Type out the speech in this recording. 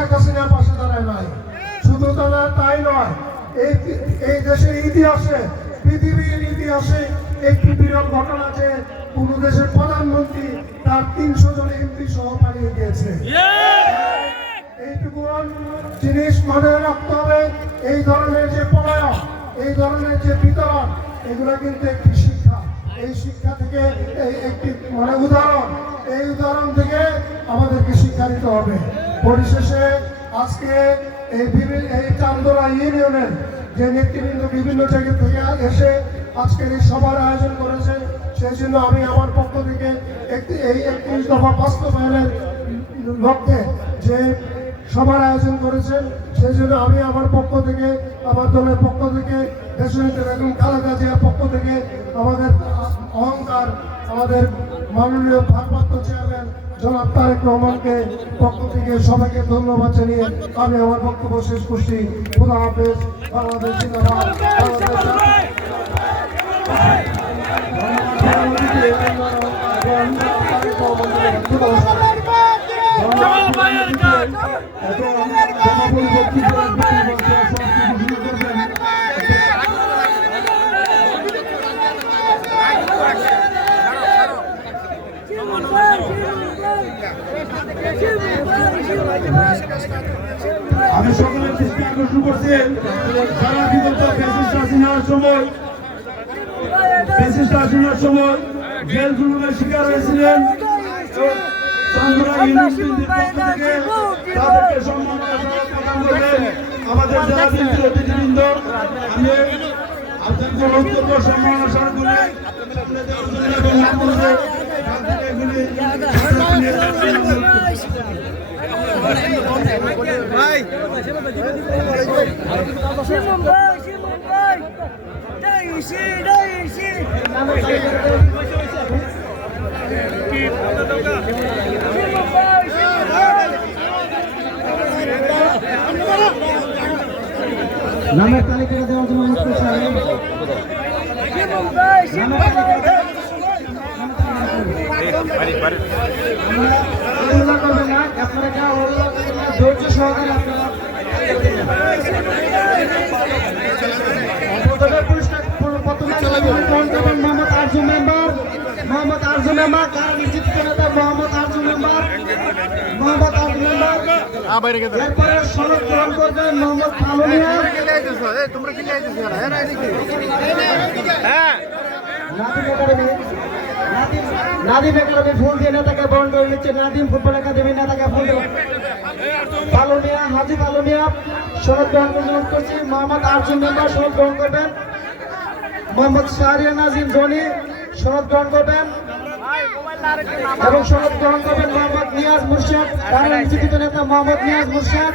শেখ হাসিনা পাশে দাঁড়ায় নাই। শুধু তারা তাই নয়, এই এই দেশের ইতিহাসে, পৃথিবীর ইতিহাসে একটি বিরল ঘটনা যে কোনো দেশের প্রধানমন্ত্রী তার তিনশো জন এমপি সহ পালিয়ে গিয়েছে। এইটুকু জিনিস মনে রাখতে হবে, এই ধরনের যে পলায়ন, এই ধরনের যে বিতরণ, এগুলো কিন্তু একটি শিক্ষা। এই শিক্ষা থেকে একটি মানে উদাহরণ, এই উদাহরণ থেকে আমাদেরকে শিক্ষা নিতে হবে। পরিশেষে আজকে এই বিভিন্ন এই চান্দোরা ইউনিয়নের যে নেতৃবৃন্দ বিভিন্ন জায়গা থেকে এসে আজকের এই সভার আয়োজন করেছে, সেই জন্য আমি আমার পক্ষ থেকে একটি এই একত্রিশ দফা বাস্তবায়নের লক্ষ্যে যে সবার আয়োজন করেছেন সেই জন্য আমি আমার পক্ষ থেকে, আমার দলের পক্ষ থেকে দেশনেতা বেগম খালেদা জিয়ার পক্ষ থেকে আমাদের অহংকার আমাদের মাননীয় ভারপ্রাপ্ত চেয়ারম্যান জনাব তারেক রহমানকে পক্ষ থেকে সবাইকে ধন্যবাদ জানিয়ে আমি আমার বক্তব্য শেষ করছি। খুদা হাফেজ। বাংলাদেশ জিন্দাবাদ। বাংলাদেশ আমি সকলের দৃষ্টি আকর্ষণ করছেন যারা বিগত ফ্যাসিস্ট হাসিনার সময় ফ্যাসিস্ট হাসিনার সময় জেল জুলুমের শিকার হয়েছিলেন। আমাদের করে Boy. নামের তালিকাটা দেওয়ার জন্য অনুরোধ করছি এগুলো করবেন না, আপনারা ধৈর্য সহকারে আপনারা পুরস্কার প্রথমে গ্রহণ করবেন মোহাম্মদ আরজু মেম্বার মোহাম্মদ আরজু মেম্বার কারা নির্যাতিত নেতা মোহাম্মদ আরজু মেম্বার মোহাম্মদ আরজু মেম্বার এরপরে সনদ গ্রহণ করবেন মোহাম্মদ আলমিয়া নাদিম একাডেমি। নাদিম নাদিম একাডেমি ফুল দিয়ে নেতাকে বরণ করে নিচ্ছে নাদিম ফুটবল একাডেমি নেতাকে ফুল পালমিয়া, হাজি পালমিয়া, শরৎ গ্রহণ অনুরোধ করছি। মোহাম্মদ আর্জুন মেম্বার শরৎ গ্রহণ করবেন। মোহাম্মদ শাহরিয়া নাজিম জনি শরৎ গ্রহণ করবেন। এবং শরৎ গ্রহণ করবেন মোহাম্মদ নিয়াজ মুর্শিদ। নেতা মোহাম্মদ নিয়াজ মুর্শিদ।